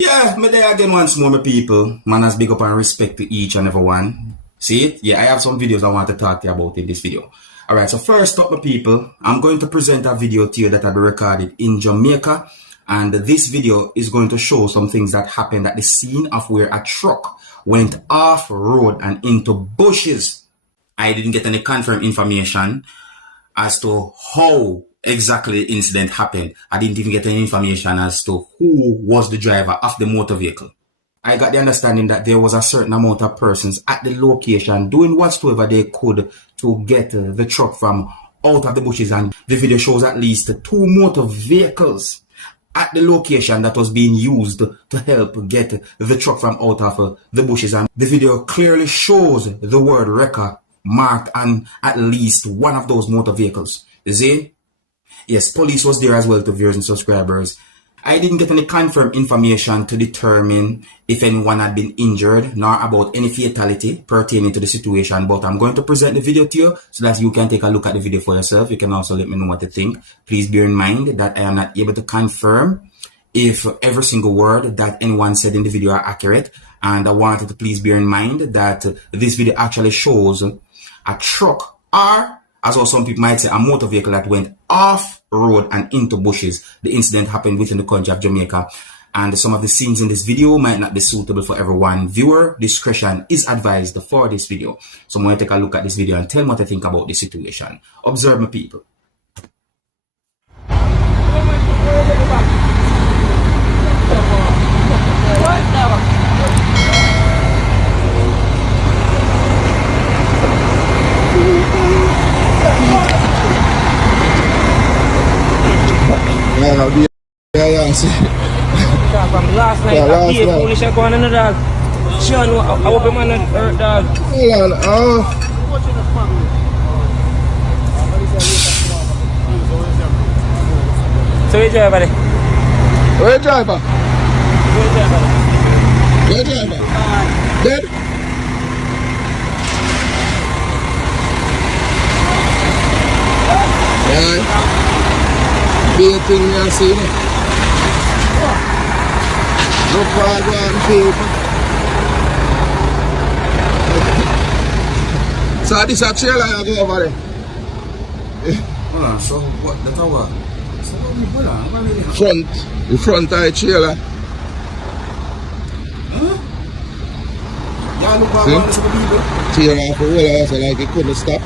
Yeah, me there again once more, my people. Man, as big up and respect to each and every one. See it? Yeah, I have some videos I want to talk to you about in this video. Alright, so first up, my people, I'm going to present a video to you that I recorded in Jamaica. And this video is going to show some things that happened at the scene of where a truck went off road and into bushes. I didn't get any confirmed information as to how exactly the incident happened. I didn't even get any information as to who was the driver of the motor vehicle. I got the understanding that there was a certain amount of persons at the location doing whatsoever they could to get the truck from out of the bushes, and the video shows at least 2 motor vehicles at the location that was being used to help get the truck from out of the bushes, and the video clearly shows the word wrecker marked on at least one of those motor vehicles. You see? Yes, police was there as well to viewers and subscribers. I didn't get any confirmed information to determine if anyone had been injured, nor about any fatality pertaining to the situation, but I'm going to present the video to you so that you can take a look at the video for yourself. You can also let me know what you think. Please bear in mind that I am not able to confirm if every single word that anyone said in the video are accurate, and I wanted to please bear in mind that this video actually shows a truck, or as well some people might say a motor vehicle, that went off road and into bushes. The incident happened within the country of Jamaica, and some of the scenes in this video might not be suitable for everyone. Viewer discretion is advised for this video. So I'm going to take a look at this video and tell me what I think about the situation. Observe, my people. From last night, I be foolish and go on another dog. Sean, I hope him on hurt dog. Hold on, So where driver there? Where driver? Where driver? Dead? Yeah. Be a thing you see, no? No problem, people. So this a trailer you go over there? So what the tower? The front of the trailer. Huh? Yeah, look around to the people. Trailer off the roller, so like it couldn't stop.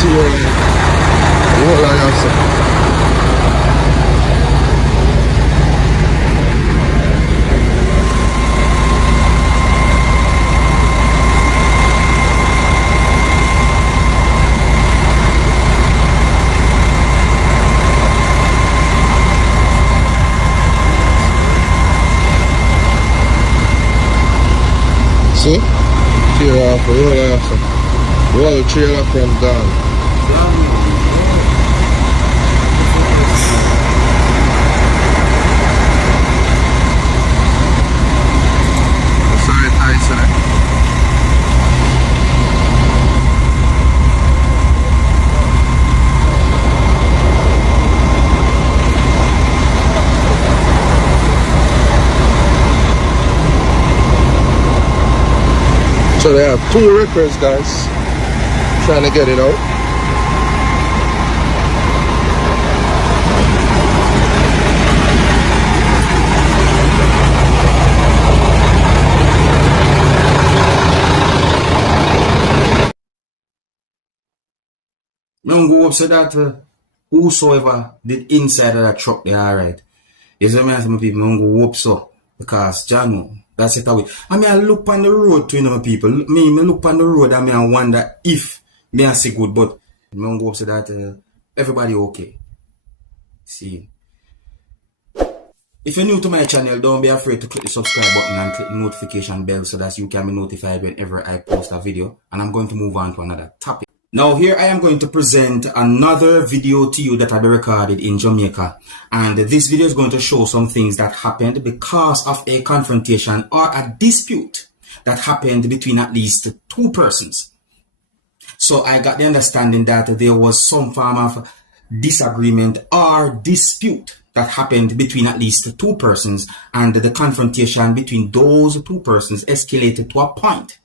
Trailer. Hold on, also. See? Trailer off the roller, also. Roll trailer from down. So they have 2 rippers, guys, trying to get it out. Don't go up so that whosoever did inside of that truck, they alright. You see me, some people don't go up so, because Jano, that's it away. I mean, I look on the road to, you know, people. Me look on the road and I wonder if me I see good, but I don't go up so that everybody okay. See. If you're new to my channel, don't be afraid to click the subscribe button and click the notification bell so that you can be notified whenever I post a video. And I'm going to move on to another topic. Now here I am going to present another video to you that I recorded in Jamaica, and this video is going to show some things that happened because of a confrontation or a dispute that happened between at least 2 persons. So I got the understanding that there was some form of disagreement or dispute that happened between at least two persons, and the confrontation between those two persons escalated to a point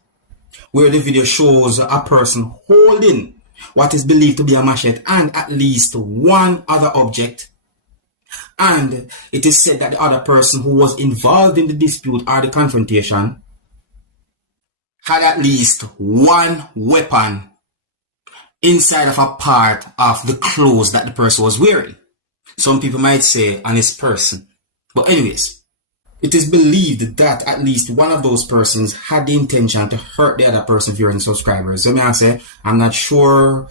where the video shows a person holding what is believed to be a machete and at least one other object. And it is said that the other person who was involved in the dispute or the confrontation had at least one weapon inside of a part of the clothes that the person was wearing. Some people might say on his person. But anyways, it is believed that at least one of those persons had the intention to hurt the other person, viewers and subscribers. So I say, I'm not sure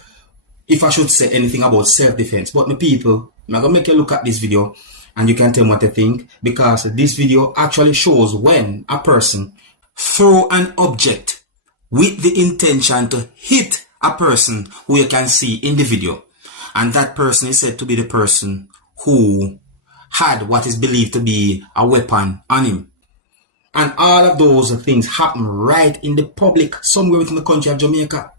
if I should say anything about self-defense. But my people, I'm going to make you look at this video and you can tell me what you think. Because this video actually shows when a person throw an object with the intention to hit a person who you can see in the video. And that person is said to be the person who had what is believed to be a weapon on him. And all of those things happen right in the public, somewhere within the country of Jamaica.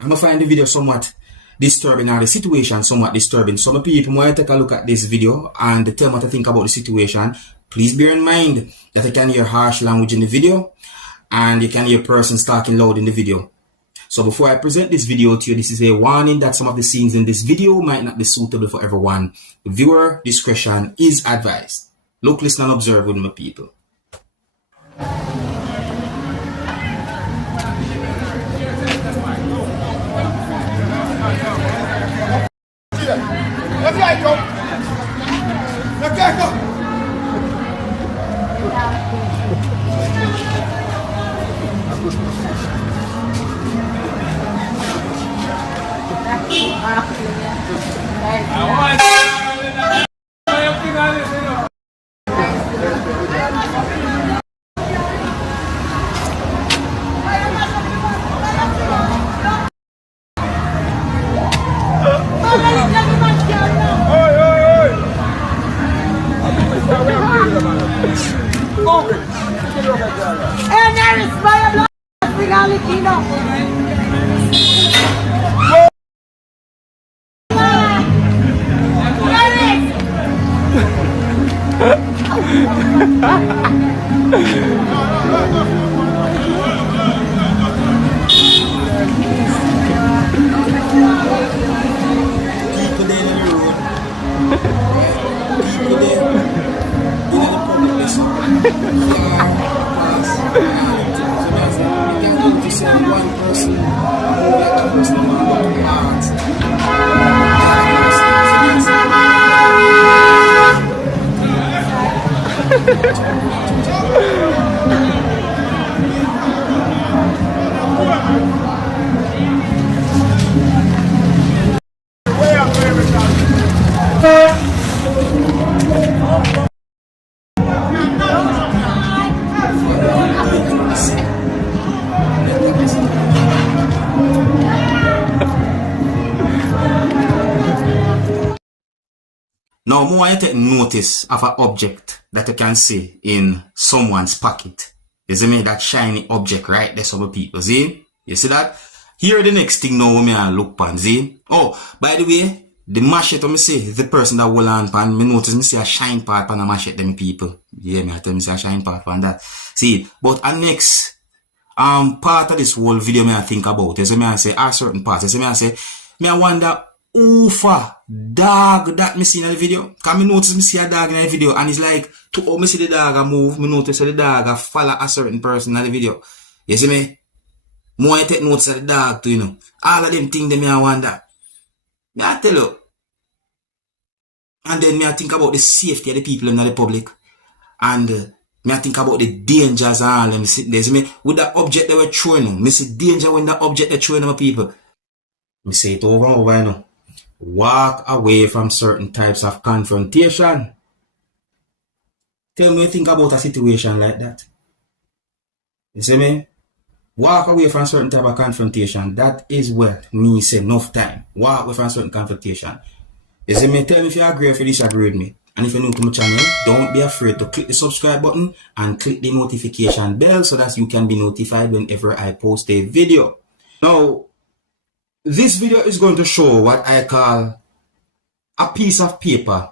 I'm going to find the video somewhat disturbing, or the situation somewhat disturbing. Some people might take a look at this video and tell me what to think about the situation. Please bear in mind that you can hear harsh language in the video and you can hear persons talking loud in the video. So before I present this video to you, this is a warning that some of the scenes in this video might not be suitable for everyone. Viewer discretion is advised. Look, listen and observe with my people. Now, more I take notice of an object that you can see in someone's pocket. You see me? That shiny object right there, some people. See? You see that? Here the next thing now me I look pan. See? Oh, by the way, the machete me see the person that hold on pan. Me notice me see a shine part on a machete them people. Yeah, me I tell me see a shine part on that. See? But a next part of this whole video me I think about. You see me I say a certain part. You see me I say me I wonder oofa dog that me see in the video. Cause me notice me see a dog in the video and it's like to me see the dog a move, me notice the dog a follow a certain person in the video. You see me? More I take notice of the dog too, you know. All of them things that me I wonder. Me I tell you. And then me I think about the safety of the people in the public. And me I think about the dangers and all them sitting there. See me? With the object they were throwing, me see danger when the object they throwing my people. Me say it over and over, you know. Walk away from certain types of confrontation. Tell me what you think about a situation like that. You see me? Walk away from certain type of confrontation. That is what me say enough time. Walk away from certain confrontation. You see me? Tell me if you agree or if you disagree with me. And if you're new to my channel, don't be afraid to click the subscribe button and click the notification bell so that you can be notified whenever I post a video. Now, This video is going to show what I call a piece of paper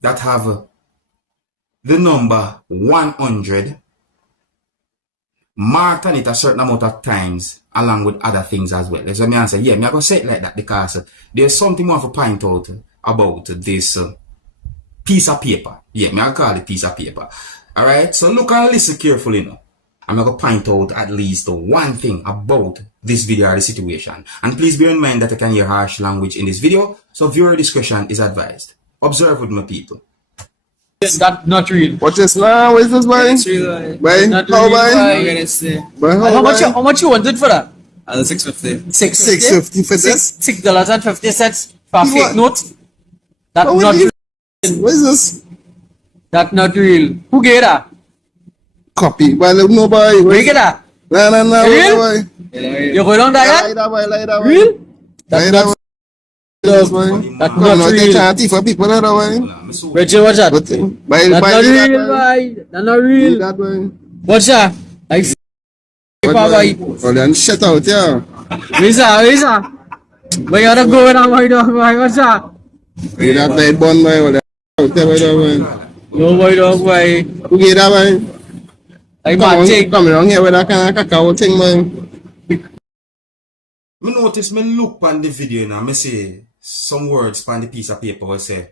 that have the number 100 marked on it a certain amount of times along with other things as well. So I say, yeah, I'm going to say it like that because there's something more to point out about this piece of paper. Yeah, I'm going to call it piece of paper. Alright, so look and listen carefully now. I'm going to point out at least one thing about this video or the situation. And please bear in mind that I can hear harsh language in this video, so viewer discretion is advised. Observe with my people. That's not real. Watch this now. What is this, boy? It's real. Boy, Not how, real, boy? I'm gonna say. Boy, How much you wanted for that? $6.50. $6.50 for this? $6.50 for a You fake what? note. That's How not will you- real. What is this? That's not real. Who gave that? Copy. Boy, look, no, boy. Who gave that? No, Real? boy. You go down that? Lie that, boy. Real? Lie That's that, not boy. That's Come not on, take real. chanty for people, that, boy. Rachel, what's that? But, boy, That's boy, not leave that, real, boy. boy. That's not Leave real. that, boy. What's that? Like What, paper, boy? boy. Oh, then shut out, yeah. Visa. But you gotta go now, boy, dog, boy. What's that? Leave that light bun, boy. Oh, then out there, boy. No, boy, dog, boy. Who gave that, boy? Like Come my on, thing. come around here with that kind of cacao thing, man. Me notice, me look on the video now, me see some words on the piece of paper will say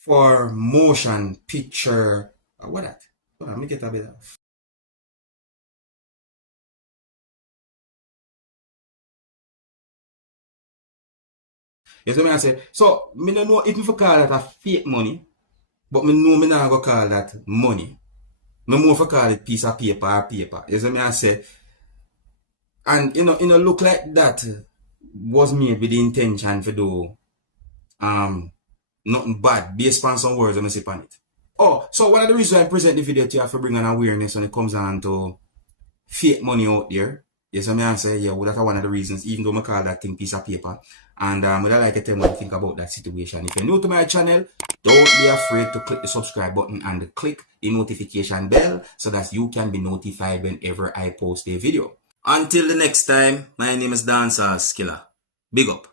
for motion picture, what that? Hold on, me get a bit of. You see what I say? So, me don't know if me for call that a fake money, but me know me not go call that money. Me more for call it piece of paper or paper. You see what I say? And you know, look like that was made with the intention to do nothing bad based on some words I see on it. Oh, so one of the reasons I present the video to you have to bring an awareness when it comes on to fake money out there. Yes, I say, yeah, well, that's one of the reasons, even though I call that thing piece of paper. And would I like to tell you what you think about that situation. If you're new to my channel, don't be afraid to click the subscribe button and click the notification bell so that you can be notified whenever I post a video. Until the next time, my name is Dancehall Skilla. Big up.